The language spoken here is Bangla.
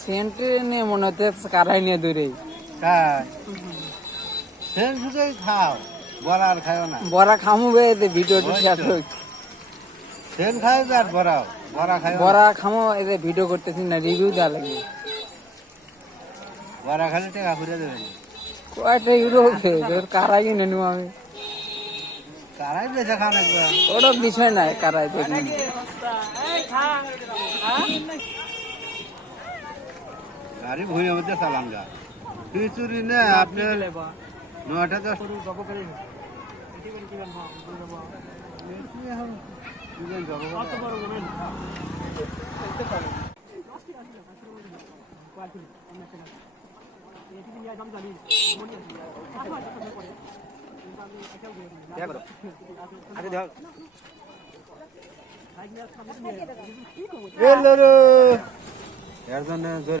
সেন্টে নিয়ে মনে হচ্ছে কারাই নিয়ে দূরে তাই সেন শুধুই খাও, বড়া আর খাও না। বড়া খামু বে ভিডিওটা শেয়ার করি। সেন খাও আর বড়াও, বড়া খাও না। বড়া খামো এদের ভিডিও করতেছি না, রিভিউ দেওয়া লাগবে। বড়া খালি টাকা ঘুরে দেবেন। কয়টা ইউরো হবে তোর কারাই কিনে নেবো আমি। কারাই বেঁচে খান একবার। ওটা বিষয় নাই কারাই দেখুন। গাড়ি ভুঁড়ির মধ্যে চালান গা। তুই চুরি না আপনি 9টা 10 এর জন্য